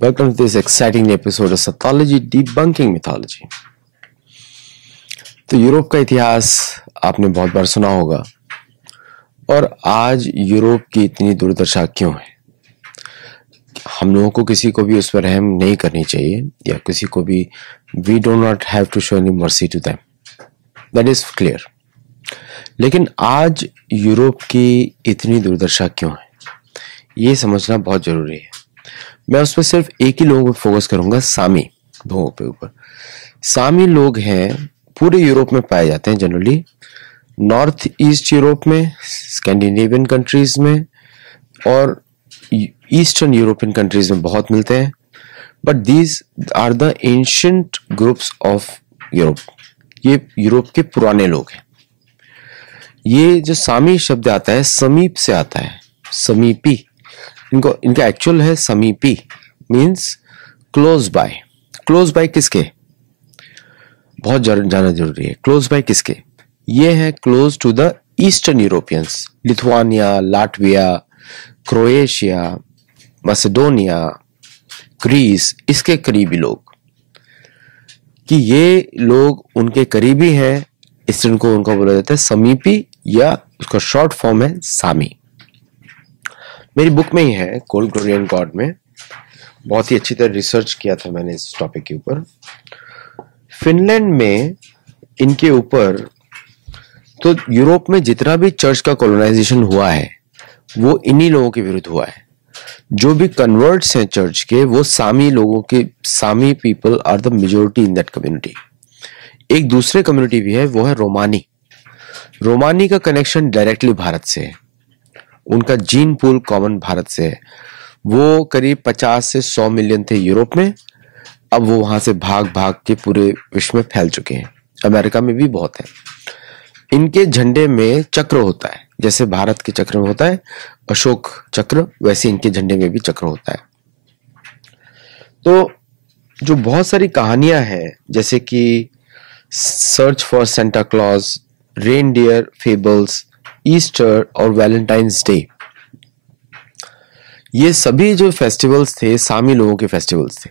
Welcome to this exciting episode of Sathology Debunking Mythology. तो Europe का इतिहास आपने बहुत बार सुना होगा और आज यूरोप की इतनी दुर्दशा क्यों है? हम लोगों को किसी को भी उस पर रहम नहीं करनी चाहिए या किसी को भी we do not have to show any mercy to them. That is clear. लेकिन आज यूरोप की इतनी दुर्दशा क्यों है, ये समझना बहुत जरूरी है. मैं उस पर सिर्फ एक ही लोगों पर फोकस करूंगा, सामी लोगों के ऊपर. सामी लोग हैं, पूरे यूरोप में पाए जाते हैं जनरली, नॉर्थ ईस्ट यूरोप में, स्कैंडिनेवियन कंट्रीज में और ईस्टर्न यूरोपियन कंट्रीज में बहुत मिलते हैं. But these are the ancient groups of Europe. ये यूरोप के पुराने लोग हैं. ये जो सामी शब्द आता है समीप से आता है, समीपी. इनका एक्चुअल है समीपी, means close by. Close by किसके, बहुत जाना जरूरी है. क्लोज बाय किसके? ये है close to the eastern Europeans. Lithuania, Latvia, Croatia, Macedonia, Greece, इसके करीबी लोग, कि ये लोग उनके करीबी हैं. ईस्टर्न को उनका बोला जाता है समीपी, या उसका शॉर्ट फॉर्म है सामी. मेरी बुक में ही है, कोल्ड ग्लोरी एंड गॉड में. बहुत ही अच्छी तरह रिसर्च किया था मैंने इस टॉपिक के ऊपर. फिनलैंड में इनके ऊपर, तो यूरोप में जितना भी चर्च का कॉलोनाइजेशन हुआ है वो इन्हीं लोगों के विरुद्ध हुआ है. जो भी कन्वर्ट्स हैं चर्च के, वो सामी लोगों के, Sami people are the majority in that community. एक दूसरे कम्युनिटी भी है, वो है रोमानी. रोमानी का कनेक्शन डायरेक्टली भारत से है. उनका जीन पूल कॉमन भारत से है. वो करीब 50 से 100 मिलियन थे यूरोप में. अब वो वहां से भाग भाग के पूरे विश्व में फैल चुके हैं. अमेरिका में भी बहुत है. इनके झंडे में चक्र होता है, जैसे भारत के चक्र में होता है अशोक चक्र, वैसे इनके झंडे में भी चक्र होता है. तो जो बहुत सारी कहानियां हैं, जैसे कि search for Santa Claus, reindeer fables, Easter और वैलेंटाइंस डे, ये सभी जो फेस्टिवल्स थे सामी लोगों के फेस्टिवल्स थे.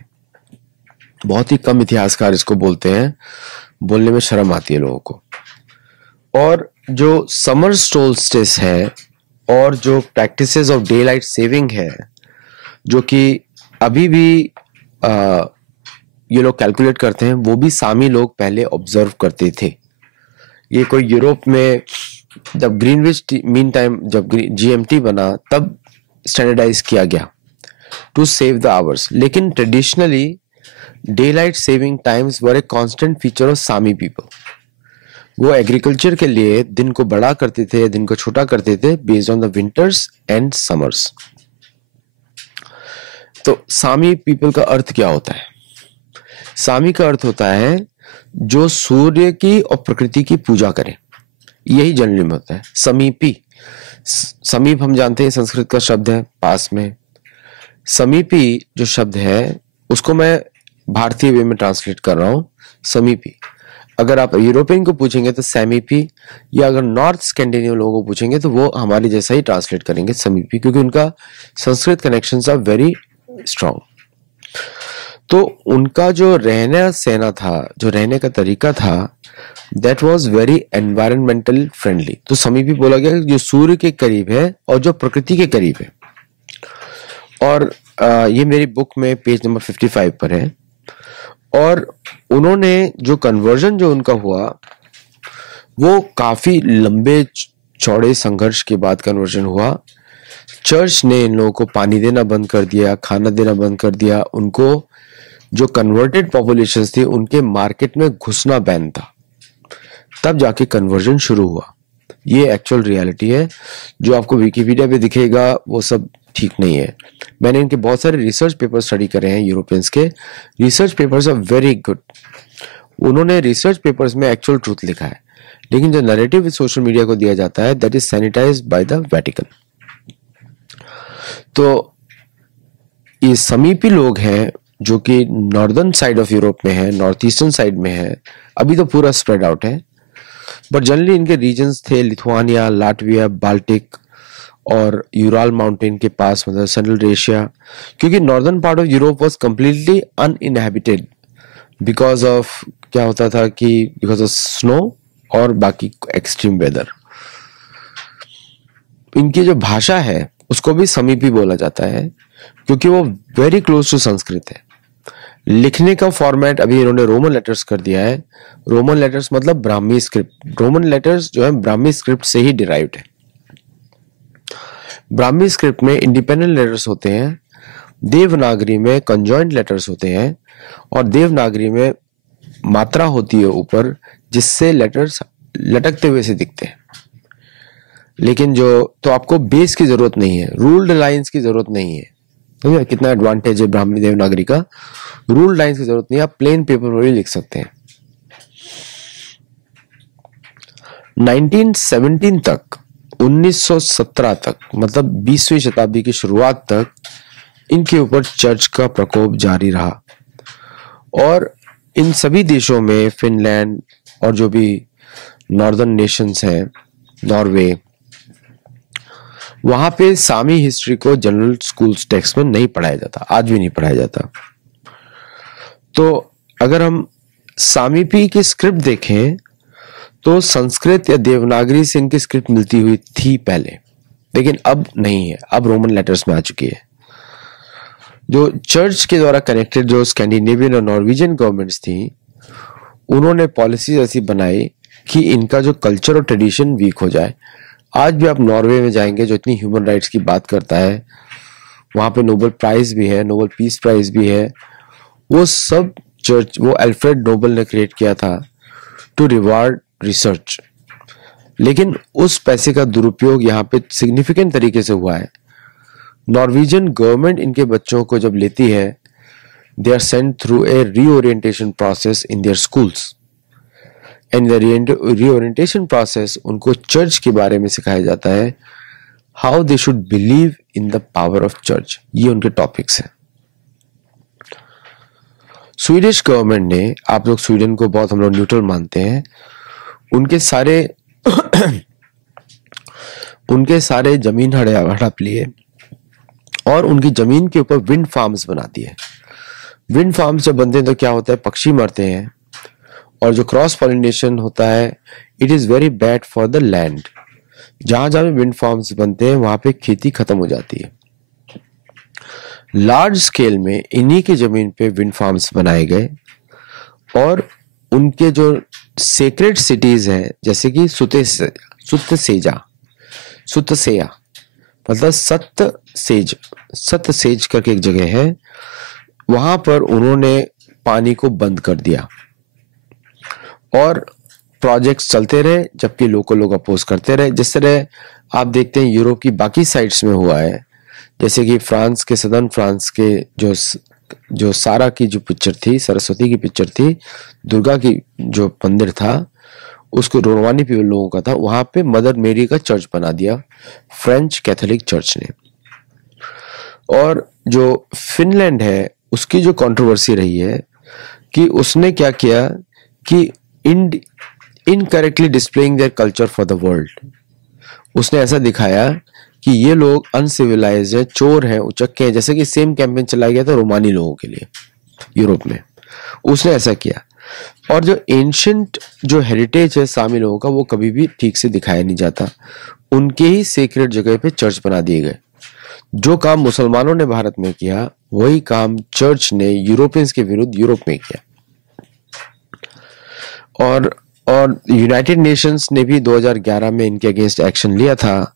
बहुत ही कम इतिहासकार इसको बोलते हैं, बोलने में शर्म आती है लोगों को. और जो समर सोल्स्टिस है और जो practices of day light saving है, जो कि अभी भी ये लोग कैलकुलेट करते हैं, वो भी सामी लोग पहले ऑब्जर्व करते थे. ये कोई यूरोप में जब ग्रीनविच मीन टाइम, जब जीएमटी बना, तब स्टैंडर्डाइज किया गया टू सेव द आवर्स. लेकिन traditionally day light saving times were a constant feature of Sami people. वो एग्रीकल्चर के लिए दिन को बड़ा करते थे, दिन को छोटा करते थे, based on the winters and summers. तो सामी पीपल का अर्थ क्या होता है? सामी का अर्थ होता है जो सूर्य की और प्रकृति की पूजा करे. यही जनरली में होता है. समीपी, समीप हम जानते हैं संस्कृत का शब्द है, पास में. समीपी जो शब्द है उसको मैं भारतीय वे में ट्रांसलेट कर रहा हूं, समीपी. अगर आप यूरोपियन को पूछेंगे तो समीपी, या अगर नॉर्थ स्कैंडिनेवियन लोगों को पूछेंगे तो वो हमारे जैसा ही ट्रांसलेट करेंगे, समीपी, क्योंकि उनका Sanskrit connections are very strong. तो उनका जो रहना सहना था, जो रहने का तरीका था, that was very environmental friendly. तो समीपी बोला गया जो सूर्य के करीब है और जो प्रकृति के करीब है. और ये मेरी बुक में पेज नंबर 55 पर है. और उन्होंने जो कन्वर्जन जो उनका हुआ, वो काफी लंबे चौड़े संघर्ष के बाद कन्वर्जन हुआ. चर्च ने इन लोगों को पानी देना बंद कर दिया, खाना देना बंद कर दिया. उनको जो कन्वर्टेड पॉपुलेशंस थी उनके मार्केट में घुसना बैन था. तब जाके कन्वर्जन शुरू हुआ. ये एक्चुअल रियलिटी है. जो आपको विकिपीडिया पे दिखेगा वो सब ठीक नहीं है. मैंने इनके बहुत सारे रिसर्च पेपर स्टडी करे हैं. यूरोपियंस के research papers are very good. उन्होंने रिसर्च पेपर्स में एक्चुअल ट्रूथ लिखा है. लेकिन जो नैरेटिव सोशल मीडिया को दिया जाता है, that is sanitised by the Vatican. तो ये समीपी लोग हैं जो कि नॉर्दर्न साइड ऑफ यूरोप में है, नॉर्थ ईस्टर्न साइड में है. अभी तो पूरा स्प्रेड आउट है, बट जनरली इनके रीजन्स थे लिथुआनिया, लाटविया, बाल्टिक और यूराल माउंटेन के पास, मतलब सेंट्रल एशिया, क्योंकि northern part of Europe was completely uninhabited because of, क्या होता था कि बिकॉज ऑफ स्नो और बाकी एक्सट्रीम वेदर। इनकी जो भाषा है उसको भी समीपी बोला जाता है क्योंकि वो वेरी क्लोज टू संस्कृत है। लिखने का फॉर्मेट अभी इन्होंने रोमन लेटर्स कर दिया है। रोमन लेटर्स मतलब ब्राह्मी स्क्रिप्ट। रोमन लेटर्स जो है ब्राह्मी स्क्रिप्ट से ही डिराइव्ड है। ब्राह्मी स्क्रिप्ट में इंडिपेंडेंट लेटर्स होते हैं, देवनागरी में कंजॉइंट लेटर्स होते हैं, और देवनागरी में मात्रा होती है ऊपर जिससे लेटर्स लटकते हुए से दिखते हैं। लेकिन तो आपको बेस की जरूरत नहीं है, रूल्ड लाइंस की जरूरत नहीं है। तो कितना एडवांटेज है ब्राह्मी देवनागरी का। रूल्ड लाइंस की जरूरत नहीं है, आप प्लेन पेपर पर भी लिख सकते हैं। 1917 तक, 1917 तक, मतलब 20वीं शताब्दी की शुरुआत तक इनके ऊपर चर्च का प्रकोप जारी रहा। और इन सभी देशों में, फिनलैंड और जो भी नॉर्दर्न नेशंस हैं, नॉर्वे, वहां पे सामी हिस्ट्री को जनरल स्कूल्स टेक्स्ट में नहीं पढ़ाया जाता, आज भी नहीं पढ़ाया जाता। तो अगर हम सामीपी की स्क्रिप्ट देखें तो संस्कृत या देवनागरी से इनकी स्क्रिप्ट मिलती हुई थी पहले, लेकिन अब नहीं है, अब रोमन लेटर्स में आ चुकी है। जो चर्च के द्वारा कनेक्टेड जो स्कैंडिनेवियन और नॉर्वेजियन गवर्नमेंट्स थी, उन्होंने पॉलिसीज ऐसी बनाई कि इनका जो कल्चर और ट्रेडिशन वीक हो जाए। आज भी आप नॉर्वे में जाएंगे जो इतनी ह्यूमन राइट्स की बात करता है, वहां पे नोबेल प्राइज भी है, नोबेल पीस प्राइज भी है। वो सब चर्च, वो अल्फ्रेड नोबेल ने क्रिएट किया था टू रिवार्ड रिसर्च। लेकिन उस पैसे का दुरुपयोग यहाँ पे सिग्निफिकेंट तरीके से हुआ है। नॉर्वेजियन गवर्नमेंट इनके बच्चों को जब लेती है, they are sent through a reorientation process in their schools, and the reorientation process उनको चर्च के बारे में सिखाया जाता है, how they should believe in the power of church. ये उनके टॉपिक्स हैं। स्वीडिश गवर्नमेंट ने, आप लोग स्वीडन को बहुत हम लोग न्यूट्रल मानते हैं, उनके सारे जमीन हड़प लिए और उनकी जमीन के ऊपर विंड फार्म्स बना दिए। विंड फार्म्स जब बनते हैं तो क्या होता है, पक्षी मरते हैं, और जो क्रॉस पॉलिनेशन होता है, it is very bad for the land. जहां जहां विंड फार्म्स बनते हैं वहां पे खेती खत्म हो जाती है। लार्ज स्केल में इन्हीं की जमीन पे विंड फार्म्स बनाए गए, और उनके जो सेक्रेड सिटीज हैं, जैसे कि सुतसेया मतलब सत्यसेज करके एक जगह है, वहां पर उन्होंने पानी को बंद कर दिया और प्रोजेक्ट्स चलते रहे, जबकि लोकल लोग अपोज करते रहे। जिस तरह आप देखते हैं यूरोप की बाकी साइड्स में हुआ है, जैसे कि फ्रांस के, सदर्न फ्रांस के जो सारा की जो पिक्चर थी, सरस्वती की पिक्चर थी, दुर्गा की जो मंदिर था, उसको रोमानी पीपल लोगों का था, वहां पे मदर मेरी का चर्च बना दिया फ्रेंच कैथोलिक चर्च ने। और जो फिनलैंड है, उसकी जो कंट्रोवर्सी रही है कि उसने क्या किया कि incorrectly displaying their culture for the world. उसने ऐसा दिखाया कि ये लोग अनसिविलाइज्ड है, चोर हैं, उचक्के हैं, जैसे कि सेम कैंपेन चलाया गया था रोमानी लोगों के लिए यूरोप में। उसने ऐसा किया। और जो एंशिएंट जो हेरिटेज है सामी लोगों का, वो कभी भी ठीक से दिखाया नहीं जाता। उनके ही सीक्रेट जगह पे चर्च बना दिए गए। जो काम मुसलमानों ने भारत में किया, वही काम चर्च ने यूरोपियंस के विरुद्ध यूरोप में किया। और यूनाइटेड नेशंस ने भी 2011 में इनके अगेंस्ट एक्शन लिया था,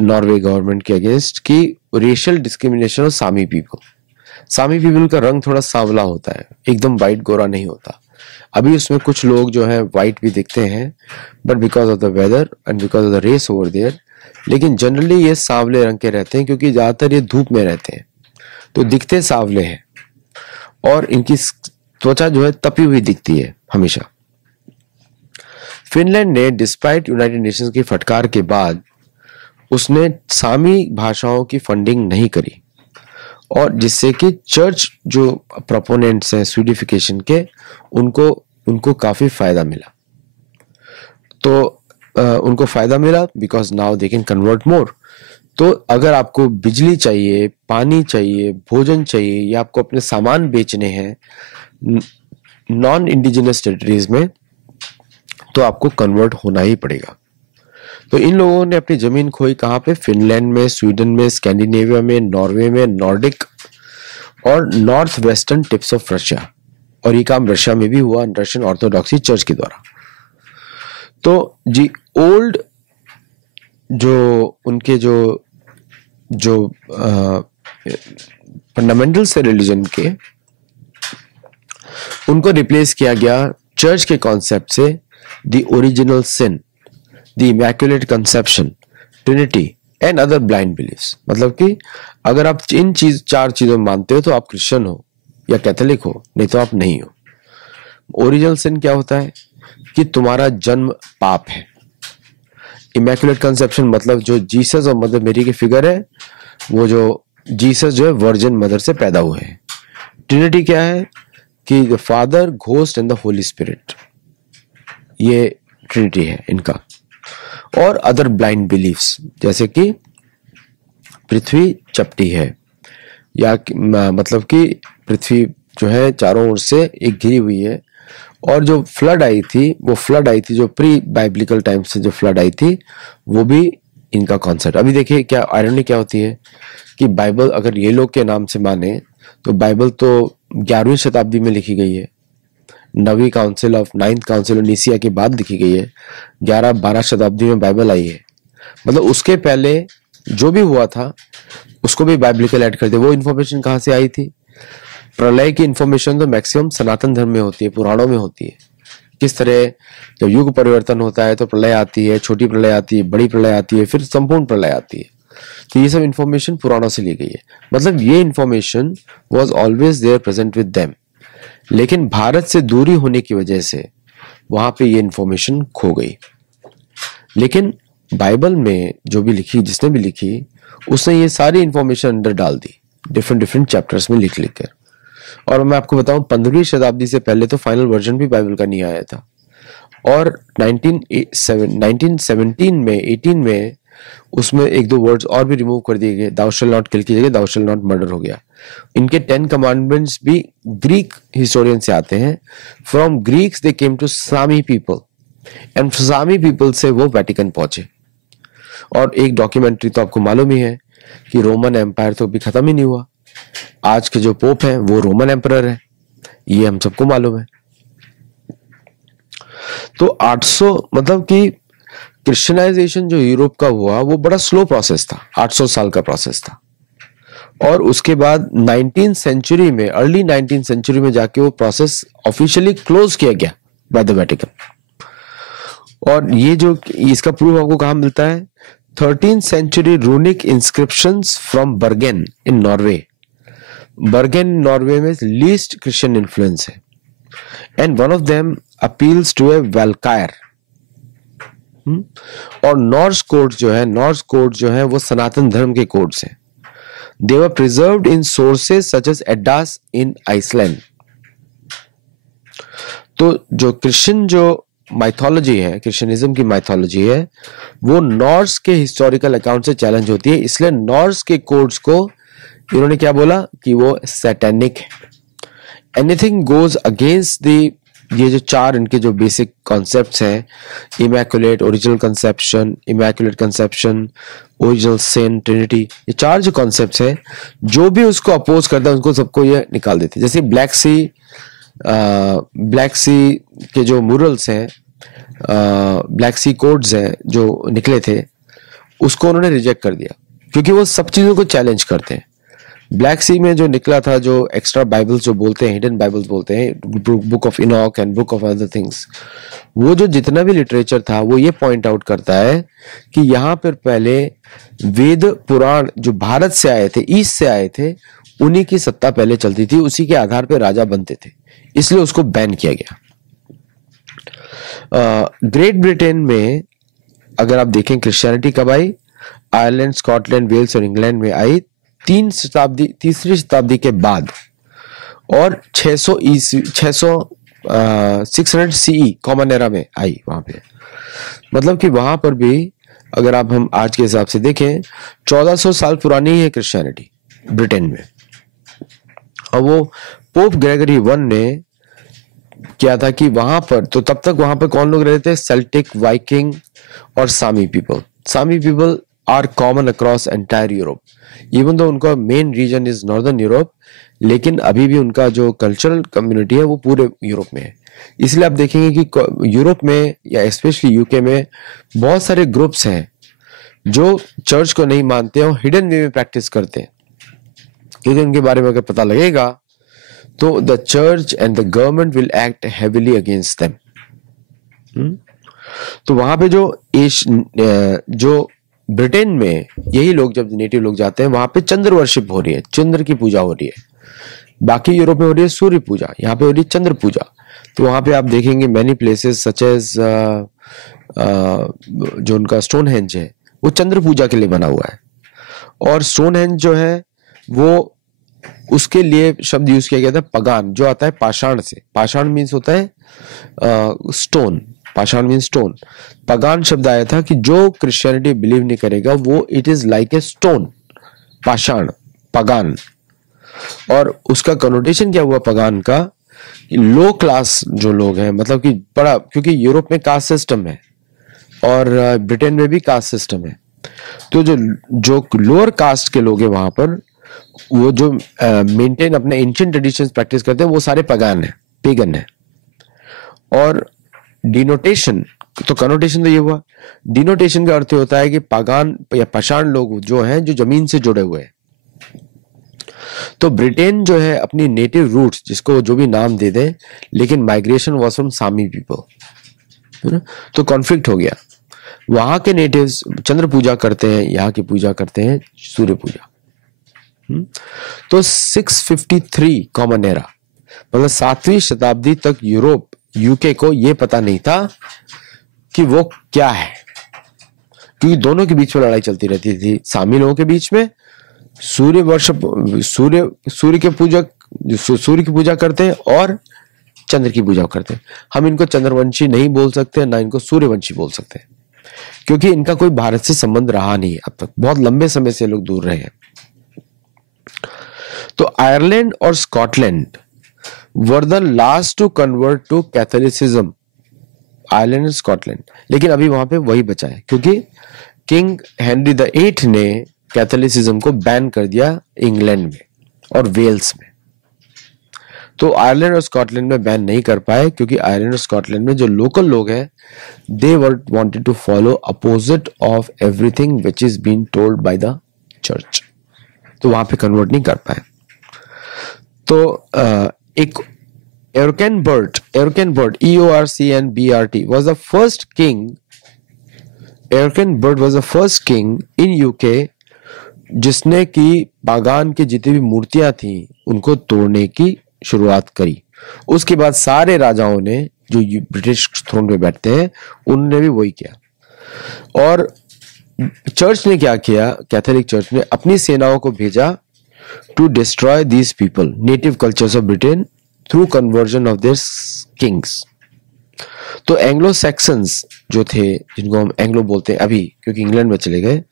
नॉर्वे गवर्नमेंट के अगेंस्ट, कि racial discrimination of Sami people का रंग थोड़ा सांवला होता है, एकदम वाइट गोरा नहीं होता। अभी उसमें कुछ लोग जो है वाइट भी दिखते हैं, but because of the weather and because of the race over there, लेकिन जनरली ये सांवले रंग के रहते हैं, क्योंकि ज्यादातर ये धूप में रहते हैं तो दिखते सांवले हैं, और इनकी त्वचा जो है तपी हुई दिखती है हमेशा। फिनलैंड ने डिस्पाइट यूनाइटेड नेशंस की फटकार के बाद उसने सामी भाषाओं की फंडिंग नहीं करी, और जिससे कि चर्च जो प्रोपोनेंट्स हैं स्वीडिफिकेशन के, उनको काफी फायदा मिला। तो उनको फायदा मिला because now they can convert more. तो अगर आपको बिजली चाहिए, पानी चाहिए, भोजन चाहिए, या आपको अपने सामान बेचने हैं नॉन इंडिजिनस टेरिटरीज में, तो आपको कन्वर्ट होना ही पड़ेगा। तो इन लोगों ने अपनी जमीन खोई कहाँ पे? फिनलैंड में, स्वीडन में, स्कैंडिनेविया में, नॉर्वे में, नॉर्डिक और north western tips of Russia. और ये काम रशिया में भी हुआ, रशियन ऑर्थोडॉक्सी चर्च के द्वारा। तो जी ओल्ड जो उनके जो फंडामेंटल्स से रिलीजन के, उनको रिप्लेस किया गया चर्च के कॉन्सेप्ट से, the original sin, the immaculate conception, trinity and other blind beliefs. मतलब कि अगर आप इन चार चीजों में मानते हो तो आप क्रिश्चियन हो या कैथोलिक हो, नहीं तो आप नहीं हो। ओरिजिनल सिन क्या होता है? कि तुम्हारा जन्म पाप है। इमैक्युलेट कंसेप्शन मतलब जो जीसस और मदर मेरी की फिगर है, वो जो जीसस जो है वर्जिन मदर से पैदा हुए हैं। ट्रिनिटी क्या है? कि the father, ghost and the Holi spirit, ये ट्रिनिटी है इनका। और अदर ब्लाइंड बिलीफ्स, जैसे कि पृथ्वी चपटी है, या मतलब कि पृथ्वी जो है चारों ओर से एक घिरी हुई है, और जो फ्लड आई थी, वो फ्लड आई थी जो प्री बाइब्लिकल टाइम से जो फ्लड आई थी, वो भी इनका कॉन्सेप्ट। अभी देखिए क्या आयरनी क्या होती है कि बाइबल अगर ये लोग के नाम से माने तो बाइबल तो 11वीं शताब्दी में लिखी गई है, 9वीं council of 9th council of Nicaea के बाद लिखी गई है, 11-12 शताब्दी में बाइबल आई है। मतलब उसके पहले जो भी हुआ था उसको भी बाइब्लिकल ऐड कर दिया। वो इन्फॉर्मेशन कहाँ से आई थी? प्रलय की इन्फॉर्मेशन तो मैक्सिमम सनातन धर्म में होती है, पुराणों में होती है। किस तरह जब युग परिवर्तन होता है तो प्रलय आती है, छोटी प्रलय आती है, बड़ी प्रलय आती है, फिर संपूर्ण प्रलय आती है। तो ये सब इन्फॉर्मेशन पुराणों से ली गई है। मतलब ये information was always there present with them, लेकिन भारत से दूरी होने की वजह से वहां पे ये इन्फॉर्मेशन खो गई। लेकिन बाइबल में जो भी लिखी, जिसने भी लिखी, उसने ये सारी इन्फॉर्मेशन अंदर डाल दी, डिफरेंट चैप्टर्स में लिख कर। और मैं आपको बताऊं 15वीं शताब्दी से पहले तो फाइनल वर्जन भी बाइबल का नहीं आया था। और 1917 में 18 में उसमें एक दो वर्ड्स और भी रिमूव कर दिए गए। दाउ शैल नॉट किल की जगह दाउ शैल नॉट मर्डर हो गया। इनके 10 कमांडमेंट्स भी ग्रीक हिस्टोरियन से आते हैं। From Greeks they came to Sami people, and Sami people से वो वेटिकन पहुंचे। और एक डॉक्यूमेंट्री तो आपको मालूम ही है कि रोमन एम्पायर तो अभी खत्म ही नहीं हुआ। आज के जो पोप हैं वो रोमन एम्परर है, ये हम सबको मालूम है। तो 800 मतलब कि क्रिश्चियनाइजेशन जो यूरोप का हुआ वो बड़ा स्लो प्रोसेस था, 800 साल का प्रोसेस था। और उसके बाद 19th सेंचुरी में, अर्ली 19th सेंचुरी में जाके वो प्रोसेस ऑफिशियली क्लोज किया गया बाय द वेटिकन। और ये जो इसका प्रूफ आपको कहां मिलता है? 13th century runic inscriptions from Bergen in Norway. Bergen Norway में लीस्ट क्रिश्चियन इन्फ्लुएंस है, and one of them appeals to a valkyrie. और नॉर्स कोड जो है वो सनातन धर्म के कोड्स हैं। They were preserved in sources such as Eddas in Iceland. तो जो क्रिश्चियन जो माइथोलॉजी है, क्रिश्चियनिज्म की माइथोलॉजी है, वो नॉर्स के हिस्टोरिकल अकाउंट से चैलेंज होती है। इसलिए नॉर्स के कोड्स को इन्होंने क्या बोला कि वो सैटेनिक है। एनीथिंग गोज अगेंस्ट द, ये जो चार इनके जो बेसिक कॉन्सेप्ट्स हैं, immaculate, original conception, immaculate conception, original sin, trinity, ये चार जो कॉन्सेप्ट्स हैं, जो भी उसको अपोज करता है उनको सबको ये निकाल देते हैं। जैसे ब्लैक सी के जो मुरल्स हैं, ब्लैक सी कोड्स हैं जो निकले थे, उसको उन्होंने रिजेक्ट कर दिया क्योंकि वो सब चीजों को चैलेंज करते हैं। ब्लैक सी में जो निकला था, जो एक्स्ट्रा बाइबल्स जो बोलते हैं, हिडन बाइबल्स बोलते हैं, book of Enoch and book of other things, वो जो जितना भी लिटरेचर था वो ये पॉइंट आउट करता है कि यहाँ पर पहले वेद पुराण जो भारत से आए थे, ईस्ट से आए थे, उन्हीं की सत्ता पहले चलती थी, उसी के आधार पर राजा बनते थे, इसलिए उसको बैन किया गया। ग्रेट ब्रिटेन में अगर आप देखें क्रिश्चियनिटी कब आई? आयरलैंड, स्कॉटलैंड, वेल्स और इंग्लैंड में आई तीसरी शताब्दी के बाद। और 600 सीई कॉमन एरा में आई वहां पे। मतलब कि वहां पर भी अगर हम आज के हिसाब से देखें 1400 साल पुरानी है क्रिश्चियनिटी ब्रिटेन में। और वो पोप ग्रेगरी वन ने किया था कि वहां पर, तो तब तक वहां पर कौन लोग रहते थे? सेल्टिक, वाइकिंग और Sami people. Sami people are common across entire Europe, even though उनका main region is northern Europe, लेकिन अभी भी उनका जो कल्चरल कम्युनिटी है वो पूरे यूरोप में है। इसलिए आप देखेंगे कि यूरोप में या स्पेशली यूके में बहुत सारे ग्रुप्स हैं जो चर्च को नहीं मानते और हिडन वे में प्रैक्टिस करते हैं, क्योंकि उनके बारे में अगर पता लगेगा तो the church and the government will act heavily against them. तो वहां पे जो ब्रिटेन में यही लोग, जब नेटिव लोग जाते हैं वहां पे चंद्र वर्शिप हो रही है, चंद्र की पूजा हो रही है। बाकी यूरोप में हो रही है सूर्य पूजा, यहाँ पे हो रही है चंद्र पूजा। तो वहां पे आप देखेंगे मैनी प्लेसेस सच एज जो उनका स्टोनहेंज है वो चंद्र पूजा के लिए बना हुआ है। और स्टोनहेंज जो है वो, उसके लिए शब्द यूज किया गया था पगान, जो आता है पाषाण से। पाषाण मीन्स होता है स्टोन, पाषाण मीन्स स्टोन। पगान शब्द आया था कि जो क्रिश्चियनिटी बिलीव नहीं करेगा वो it is like a stone, पाषाण, पगान। और उसका कनोटेशन क्या हुआ पगान का? लो क्लास जो लोग हैं, मतलब कि बड़ा, क्योंकि यूरोप में कास्ट सिस्टम है और ब्रिटेन में भी कास्ट सिस्टम है, तो जो लोअर कास्ट के लोग हैं वहां पर, वो जो मेंटेन अपने एंशिएंट ट्रेडिशंस प्रैक्टिस करते हैं वो सारे पगान है, पेगन है। और डिनोटेशन, तो कनोटेशन तो ये हुआ। डिनोटेशन का अर्थ होता है कि पागान या पाषाण लोग जो हैं जो जमीन से जुड़े हुए हैं। तो ब्रिटेन जो है अपनी नेटिव रूट्स, जिसको जो भी नाम दे दें, लेकिन migration was from Sami people. तो कॉन्फ्लिक्ट हो गया। वहां के नेटिव्स चंद्र पूजा करते हैं, यहाँ की पूजा करते हैं सूर्य पूजा। तो 653 कॉमन एरा, मतलब 7वीं शताब्दी तक यूरोप, यूके को यह पता नहीं था कि वो क्या है, क्योंकि दोनों के बीच में लड़ाई चलती रहती थी। सामी लोगों के बीच में सूर्य वर्षिप, सूर्य के पूजक, सूर्य की पूजा करते हैं और चंद्र की पूजा करते हैं। हम इनको चंद्रवंशी नहीं बोल सकते, ना इनको सूर्यवंशी बोल सकते, क्योंकि इनका कोई भारत से संबंध रहा नहीं अब तक, बहुत लंबे समय से लोग दूर रहे हैं। तो आयरलैंड और Scotland were the last to convert to Catholicism, Ireland और स्कॉटलैंड। लेकिन अभी वहां पे वही बचा है, क्योंकि किंग हेनरी द 8 ने कैथोलिसिज्म को बैन कर दिया इंग्लैंड में और वेल्स में। तो आयरलैंड और स्कॉटलैंड में बैन नहीं कर पाए, क्योंकि आयरलैंड और स्कॉटलैंड में जो लोकल लोग हैं they were wanted to follow opposite of everything which is being told by the church, तो वहां पे कन्वर्ट नहीं कर पाए। तो एक एरकनबर्ट, EORCNBRT was the first king, एरकनबर्ट was the first king in UK जिसने की पागान की जितनी भी मूर्तियां थी उनको तोड़ने की शुरुआत करी। उसके बाद सारे राजाओं ने, जो ब्रिटिश थ्रोन पे बैठते हैं, उन्होंने भी वही किया। और चर्च ने क्या किया? कैथोलिक चर्च ने अपनी सेनाओं को भेजा to destroy these people, native cultures of Britain, through conversion of their kings. तो एंग्लो सैक्सन्स जो थे, जिनको हम एंग्लो बोलते हैं अभी क्योंकि इंग्लैंड में चले गए,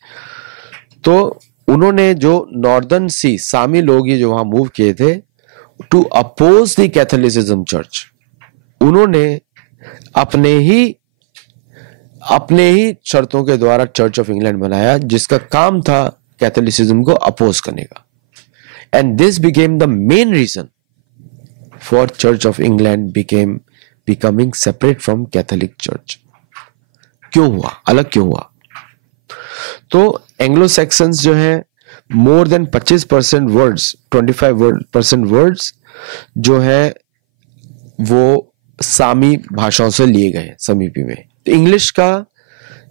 तो उन्होंने जो नॉर्दर्न सी सामी लोग ये जो वहां मूव किए थे to oppose the Catholicism church, उन्होंने अपने ही शर्तों के द्वारा चर्च ऑफ इंग्लैंड बनाया, जिसका काम था कैथोलिसिज्म को अपोज करने का। And this became the main reason for church of England becoming separate from Catholic church. क्यों हुआ? अलग क्यों हुआ? तो एंग्लो सैक्सन्स जो है, मोर देन 25% वर्ड्स, 25% वर्ड्स जो है वो सामी भाषाओं से लिए गए समीपी में। तो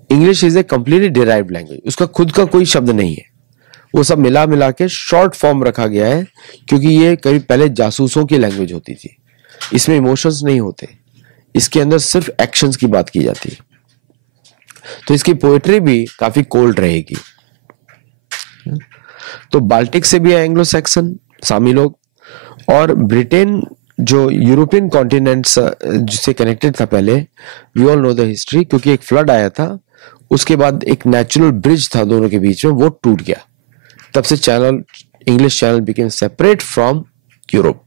English is a completely derived language, उसका खुद का कोई शब्द नहीं है, वो सब मिला के शॉर्ट फॉर्म रखा गया है, क्योंकि ये कभी पहले जासूसों की लैंग्वेज होती थी। इसमें इमोशंस नहीं होते, इसके अंदर सिर्फ एक्शंस की बात की जाती है। तो इसकी पोएट्री भी काफी कोल्ड रहेगी। तो बाल्टिक से भी है एंग्लो सैक्सन सामी लोग, और ब्रिटेन जो यूरोपियन कॉन्टिनेंट जिससे कनेक्टेड था पहले, we all know the history, क्योंकि एक फ्लड आया था, उसके बाद एक नेचुरल ब्रिज था दोनों के बीच में, वो टूट गया। तब से channel, English channel became separate from Europe,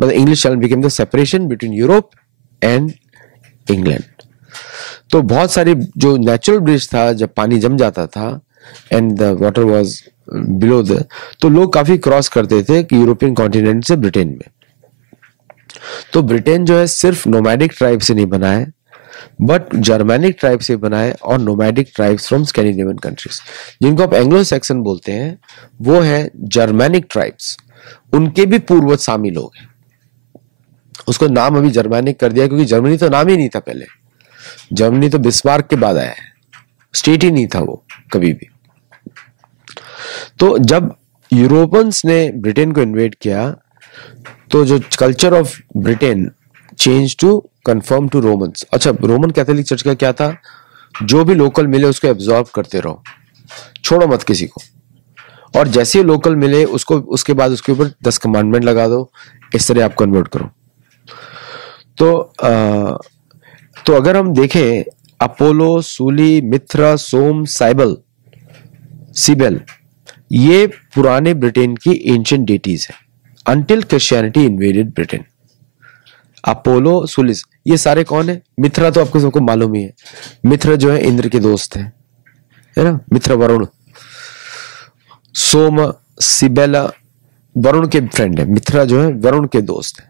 मतलब English channel became the separation between Europe and England. तो बहुत सारी जो नेचुरल ब्रिज था, जब पानी जम जाता था and the water was below the, तो लोग काफी क्रॉस करते थे कि यूरोपियन कॉन्टिनेंट से ब्रिटेन में। तो ब्रिटेन जो है सिर्फ नोमैडिक ट्राइब से नहीं बना है, बट जर्मैनिक ट्राइब से बना है, और nomadic tribes from Scandinavian countries, जिनको आप एंग्लो सैक्सन बोलते हैं, वो है जर्मैनिक ट्राइब्स। उनके भी पूर्वज सामी लोग हैं। उसको नाम अभी जर्मैनिक कर दिया क्योंकि जर्मनी तो नाम ही नहीं था पहले। जर्मनी तो बिस्मार्क के बाद आया है, स्टेट ही नहीं था वो कभी भी। तो जब यूरोपियंस ने ब्रिटेन को इन्वेड किया, तो जो culture of Britain change to confirm to Romans. अच्छा, रोमन कैथोलिक चर्च का क्या था, जो भी लोकल मिले उसको एब्जॉर्ब करते रहो, छोड़ो मत किसी को, और जैसे लोकल मिले उसको, उसके बाद उसके ऊपर 10 कमांडमेंट लगा दो, इस तरह आप कन्वर्ट करो। तो अगर हम देखें, अपोलो, सूली, मित्रा, सोम, सिबेल, ये पुराने ब्रिटेन की एंशिएंट डेटीज है until Christianity invaded Britain. Apollo, Sulis, ये सारे कौन है? मित्रा तो आपको सबको मालूम ही है। मित्र जो है इंद्र के दोस्त हैं, है ना, मित्र वरुण। सोम, सिबेला वरुण के फ्रेंड है, मित्रा जो है वरुण के दोस्त है।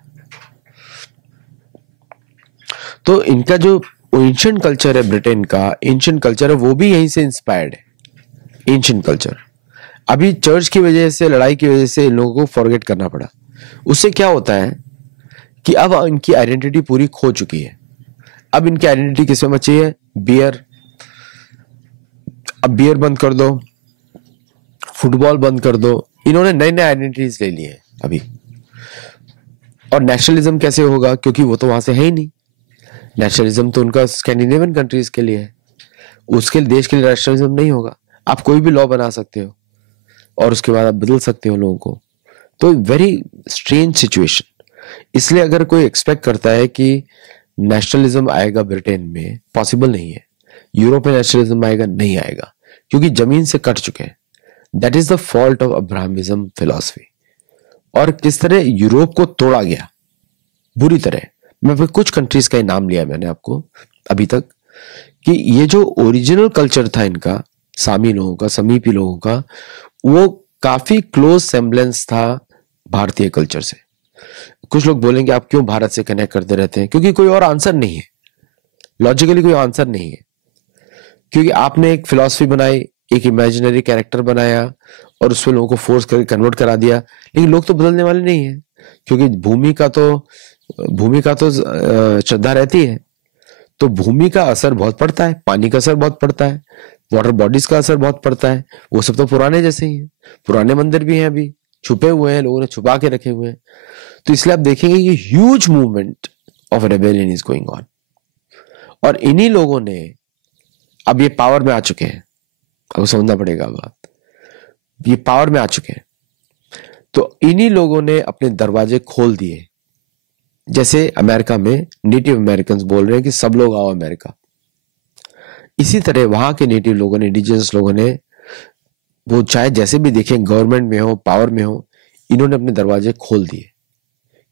तो इनका जो एंशिएंट कल्चर है ब्रिटेन का, एंशिएंट कल्चर है, वो भी यहीं से इंस्पायर्ड है। एंशिएंट कल्चर अभी चर्च की वजह से, लड़ाई की वजह से इन लोगों को फॉरगेट करना पड़ा। उससे क्या होता है कि अब इनकी आइडेंटिटी पूरी खो चुकी है। अब इनकी आइडेंटिटी किसमें बची है? बियर। अब बियर बंद कर दो, फुटबॉल बंद कर दो, इन्होंने नए नए आइडेंटिटीज ले लिए हैं अभी। और नेशनलिज्म कैसे होगा, क्योंकि वो तो वहां से है ही नहीं। नेशनलिज्म तो उनका स्कैंडिनेवियन कंट्रीज के लिए है, उसके देश के लिए नेशनलिज्म नहीं होगा। आप कोई भी लॉ बना सकते हो और उसके बाद आप बदल सकते हो लोगों को। तो वेरी स्ट्रेंज सिचुएशन। इसलिए अगर कोई एक्सपेक्ट करता है कि नेशनलिज्म आएगा ब्रिटेन में, पॉसिबल नहीं है। यूरोप में नेशनलिज्म आएगा, नहीं आएगा, क्योंकि जमीन से कट चुके हैं। That is the fault of Abrahamism philosophy. और किस तरह यूरोप को तोड़ा गया बुरी तरह। मैं कुछ कंट्रीज का नाम लिया मैंने आपको अभी तक, कि ये जो ओरिजिनल कल्चर था इनका, सामी लोगों का, समीपी लोगों का, वो काफी क्लोज सेम्बलेंस था भारतीय कल्चर से। कुछ लोग बोलेंगे आप क्यों भारत से कनेक्ट करते रहते हैं? क्योंकि कोई और आंसर नहीं है, लॉजिकली कोई आंसर नहीं है। क्योंकि आपने एक फिलॉसफी बनाई, एक इमेजिनरी कैरेक्टर बनाया और उसमें लोगों को फोर्स करके कन्वर्ट करा दिया, लेकिन लोग तो बदलने वाले नहीं है। क्योंकि भूमि का तो श्रद्धा रहती है, तो भूमि का असर बहुत पड़ता है, पानी का असर बहुत पड़ता है, वाटर बॉडीज का असर बहुत पड़ता है। वो सब तो पुराने जैसे ही हैं। पुराने मंदिर भी हैं अभी, छुपे हुए हैं, लोगों ने छुपा के रखे हुए हैं। तो इसलिए आप देखेंगे ये huge movement of rebellion is going on. और इन्हीं लोगों ने, अब ये पावर में आ चुके हैं, आपको समझना पड़ेगा बात, ये पावर में आ चुके हैं, तो इन्हीं लोगों ने अपने दरवाजे खोल दिए। जैसे अमेरिका में नेटिव अमेरिकन बोल रहे हैं कि सब लोग आओ अमेरिका, इसी तरह वहां के नेटिव लोगों ने, इंडिजिनस लोगों ने, वो चाहे जैसे भी देखें, गवर्नमेंट में हो, पावर में हो, इन्होंने अपने दरवाजे खोल दिए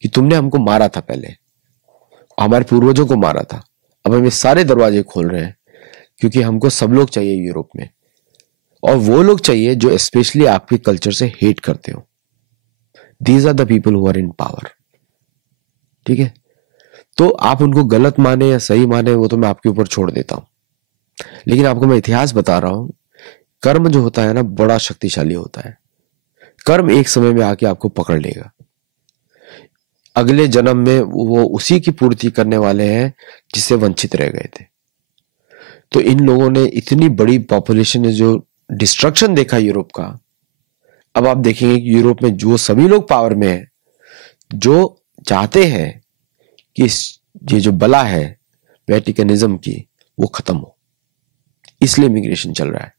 कि तुमने हमको मारा था पहले, हमारे पूर्वजों को मारा था, अब हम ये सारे दरवाजे खोल रहे हैं क्योंकि हमको सब लोग चाहिए यूरोप में, और वो लोग चाहिए जो स्पेशली आपके कल्चर से हेट करते हो। These are the people who are in power. ठीक है, तो आप उनको गलत माने या सही माने वो तो मैं आपके ऊपर छोड़ देता हूं, लेकिन आपको मैं इतिहास बता रहा हूं। कर्म जो होता है ना, बड़ा शक्तिशाली होता है। कर्म एक समय में आके आपको पकड़ लेगा। अगले जन्म में वो उसी की पूर्ति करने वाले हैं जिससे वंचित रह गए थे। तो इन लोगों ने इतनी बड़ी पॉपुलेशन ने जो डिस्ट्रक्शन देखा यूरोप का, अब आप देखेंगे कि यूरोप में जो सभी लोग पावर में है, जो चाहते हैं कि ये जो बला है वेटिकनिज्म की, वो खत्म हो, इसलिए इमिग्रेशन चल रहा है।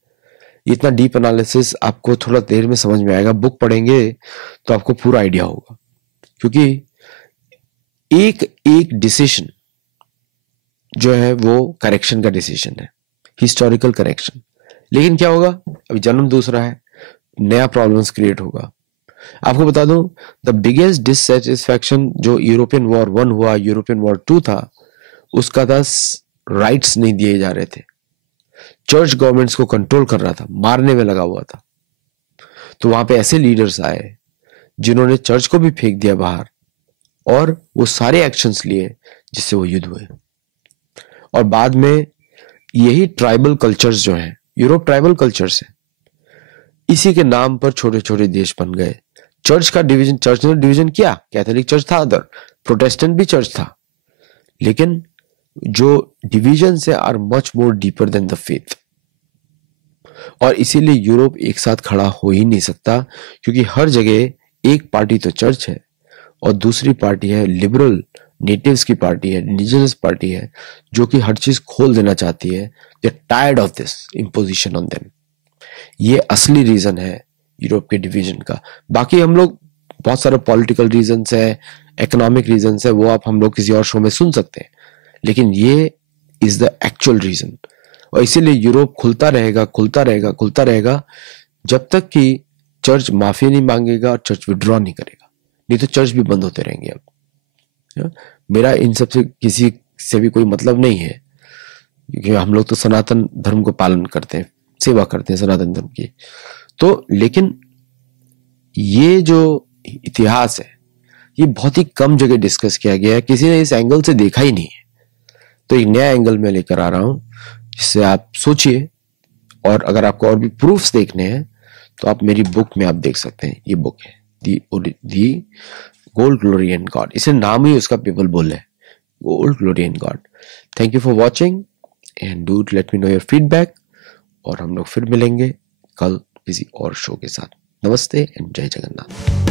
इतना डीप एनालिसिस आपको थोड़ा देर में समझ में आएगा, बुक पढ़ेंगे तो आपको पूरा आइडिया होगा। क्योंकि एक एक डिसीजन जो है वो करेक्शन का डिसीजन है, हिस्टोरिकल कनेक्शन। लेकिन क्या होगा, अभी जन्म दूसरा है, नया प्रॉब्लम्स क्रिएट होगा। आपको बता दूं, द बिगेस्ट डिससेटिस्फैक्शन जो यूरोपियन वॉर 1 हुआ, यूरोपियन वॉर 2 था, उसका था राइट्स नहीं दिए जा रहे थे। चर्च गवर्नमेंट्स को कंट्रोल कर रहा था, मारने में लगा हुआ था। तो वहां पे ऐसे लीडर्स आए जिन्होंने चर्च को भी फेंक दिया बाहर, और वो सारे एक्शंस लिए जिससे वो युद्ध हुए। और बाद में यही ट्राइबल कल्चर्स जो हैं, यूरोप ट्राइबल कल्चर्स है, इसी के नाम पर छोटे छोटे देश बन गए। चर्च का डिवीजन, चर्च ने डिवीजन किया, कैथोलिक चर्च था अदर, प्रोटेस्टेंट भी चर्च था, लेकिन जो डिवीजन से are much more deeper than the faith. और इसीलिए यूरोप एक साथ खड़ा हो ही नहीं सकता, क्योंकि हर जगह एक पार्टी तो चर्च है और दूसरी पार्टी है लिबरल नेटिव्स की पार्टी है, इंडिजिनस पार्टी है, जो कि हर चीज खोल देना चाहती है। They are tired of this imposition on them. ये असली रीजन है यूरोप के डिवीजन का। बाकी हम लोग बहुत सारे पॉलिटिकल रीजंस है, इकोनॉमिक रीजंस है, वो आप हम लोग किसी और शो में सुन सकते हैं, लेकिन ये इज द एक्चुअल रीजन। और इसीलिए यूरोप खुलता रहेगा, खुलता रहेगा, खुलता रहेगा, जब तक कि चर्च माफी नहीं मांगेगा और चर्च विड्रॉ नहीं करेगा। नहीं तो चर्च भी बंद होते रहेंगे। अब मेरा इन सब से किसी से भी कोई मतलब नहीं है, क्योंकि हम लोग तो सनातन धर्म को पालन करते हैं, सेवा करते हैं सनातन धर्म की। तो लेकिन ये जो इतिहास है, ये बहुत ही कम जगह डिस्कस किया गया है, किसी ने इस एंगल से देखा ही नहीं है। तो एक नया एंगल में लेकर आ रहा हूं, जिससे आप सोचिए। और अगर आपको और भी प्रूफ्स देखने हैं तो आप मेरी बुक में आप देख सकते हैं। ये बुक है दी गोल्ड ग्लोरी एंड गॉड, इसे नाम ही उसका पीपल बोल है, gold glory and God. Thank you for watching and do let me know your feedback. और हम लोग फिर मिलेंगे कल किसी और शो के साथ। नमस्ते एंड जय जगन्नाथ।